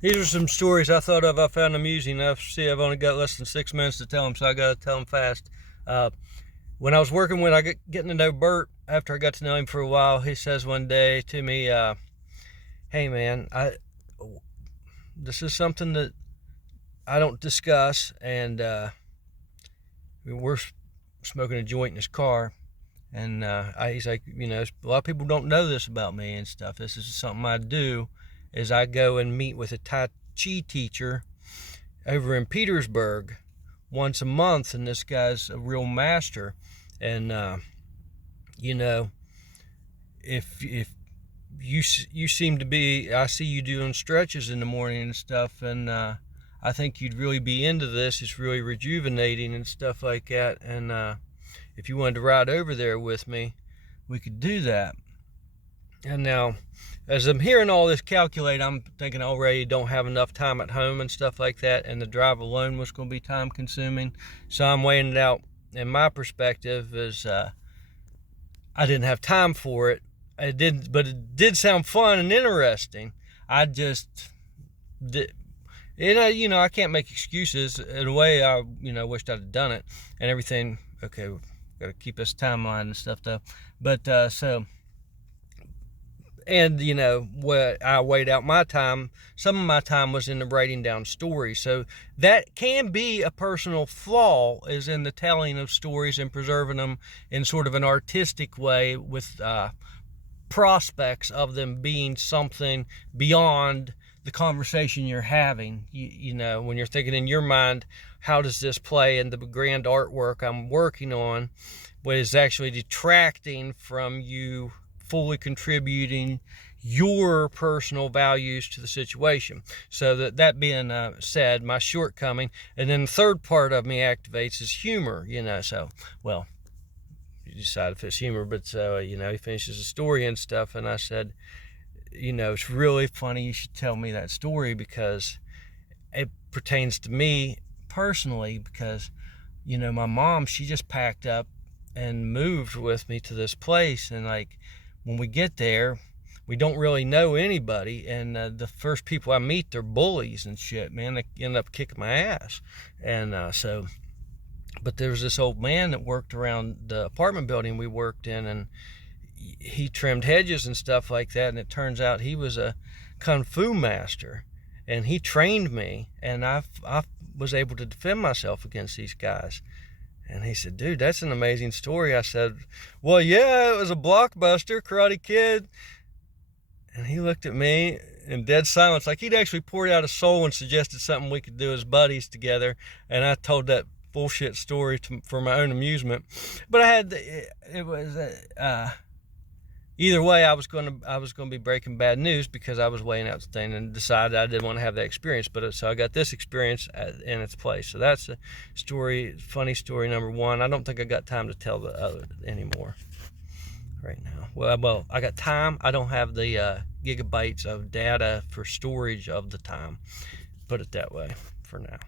These are some stories I thought of I found amusing. I see I've only got less than 6 minutes to tell them, so I got to tell them fast. When I was working with, getting to know Burt, after I got to know him for a while, he says one day to me, hey man, this is something that I don't discuss, and we're smoking a joint in his car. And he's like, a lot of people don't know this about me and stuff. This is something I do, is I go and meet with a Tai Chi teacher over in Petersburg once a month, and this guy's a real master. And if you seem to be, I see you doing stretches in the morning and stuff, and I think you'd really be into this. It's really rejuvenating and stuff like that. And if you wanted to ride over there with me, we could do that. And now, as I'm hearing all this calculate, I'm thinking already don't have enough time at home and stuff like that, and the drive alone was going to be time consuming. So I'm weighing it out. And my perspective is I didn't have time for it. But it did sound fun and interesting. I just did. And I can't make excuses. In a way, I wished I'd have done it and everything. Okay, we've got to keep this timeline and stuff though. But what I weighed out my time. Some of my time was in the writing down stories. So that can be a personal flaw, is in the telling of stories and preserving them in sort of an artistic way, with prospects of them being something beyond the conversation you're having. When you're thinking in your mind, how does this play in the grand artwork I'm working on, what is actually detracting from you fully contributing your personal values to the situation. So that being said, my shortcoming, and then the third part of me activates is humor. So well, you decide if it's humor, but so he finishes the story and stuff, and I said, it's really funny you should tell me that story, because it pertains to me personally, because my mom, she just packed up and moved with me to this place, and like when we get there, we don't really know anybody, and the first people I meet, they're bullies and shit, man. They end up kicking my ass. And but there was this old man that worked around the apartment building we worked in, and he trimmed hedges and stuff like that, and it turns out he was a kung fu master, and he trained me, and I was able to defend myself against these guys. And he said, dude, that's an amazing story. I said, well, yeah, it was a blockbuster, Karate Kid. And he looked at me in dead silence, like he'd actually poured out his soul and suggested something we could do as buddies together. And I told that bullshit story for my own amusement. But it was either way, I was going to be breaking bad news, because I was weighing out the thing and decided I didn't want to have that experience. But so I got this experience in its place. So that's a story, funny story number one. I don't think I got time to tell the other anymore right now. Well, I got time. I don't have the gigabytes of data for storage of the time. Put it that way for now.